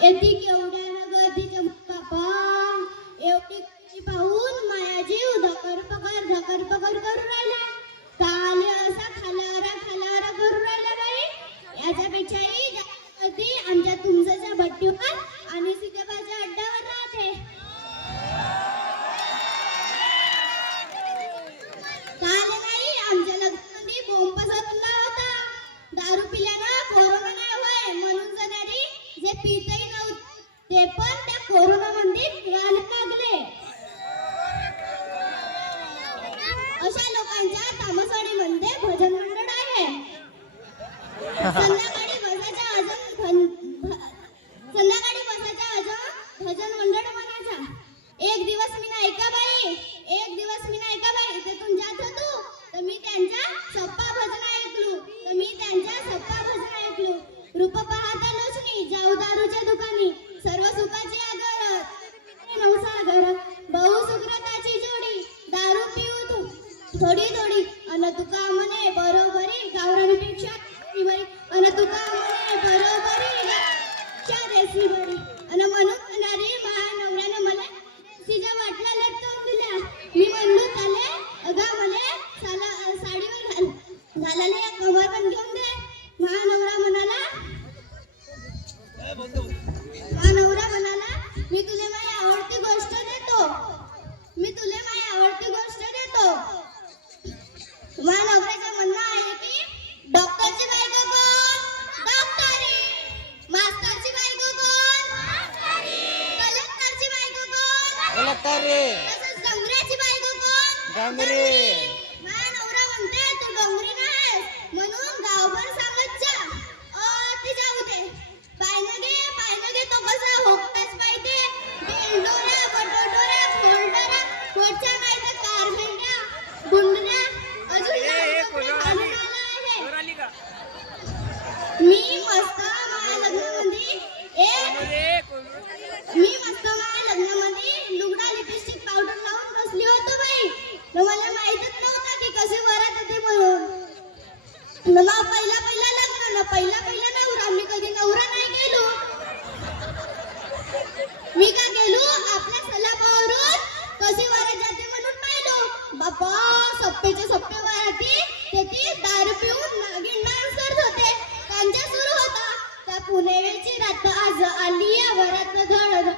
येती केवढ्यानं ग तिच्या बापा एवढी पाहून माया जीव धकर पकड करू राहिला काले असा खालारा करू राहिला बाई याच्यापेक्षाही जास्त गर्दी आमच्या तुमच्या भट्टीवर आणि सीतेबाच्या अड्ड्यावर राहते काल नाही आमच्या लग्नामध्ये बोंब पसरला होता दारू पिल्यानं कोरोना नाही होय म्हणून जणारी जे पितही नव्हते ते पण त्या कोरोना मध्ये पिवायला लागले अशा लोकांच्या तामसवाडीमध्ये भजन मंडळ आहे संध्याकाळी बसायच्या अजून भजन मंडळ म्हणायचा एक दिवस मी नाही का बाई तिथून जात होतो तर मी त्यांच्या सप्पा भजन ऐकलो रूप पाहता लोचनी जाऊ दारूच्या दुकानी सर्व सुखाची आगरत नवसागर बहु सुकृताची जोडी दारू पिऊ तू थोडी अन तुका म्हणे बरोबरी गावरानीपेक्षा बरी अन तुका म्हणे बरोबरी देसी बरी अन म्हणून म्हणारी महानवऱ्यानं मला तिच्या वाटला लटकवून दिल्या मी म्हणलो त्याले अगा मले साडीवर घालायला या कवर पण घेऊन दे महानवरा म्हणाला मी तुला माझी आवडती गोष्ट देतो महानवऱ्याचं म्हणणं आहे की डॉक्टरची बायको कोण डॉक्टरी मास्तरची बायको कोण कलेक्टरची बायको कोण तसंच डोंगऱ्याची बायको कोण नवरा म्हणते तू डोंगरी नाही म्हणून गावभर सांगत जा ती जाऊ दे पायनं घे तो कसा होकताच पाहिजे बेलडोऱ्या बटोडोऱ्या फोल्डरा कोटच्या माहिती कारमेंड्या गुंडऱ्या अजून मी मस्त माझ्या लग्नामध्ये लुगडा लिपस्टिक पावडर लावून बसली होतो बाई मला माहितच नव्हतं की कसे वरात येते म्हणून पहिला नवरा मी कधी नवरा नाही गेलो मी का गेलो आपल्या सलाबावरून कशी वरात जाते म्हणून पाहिलो बापा सप्पे वराती ते दारू पिऊन नागिन डान्स करत होते त्यांच्या सुरू होता त्या पुणेची रात आज आली वरात धड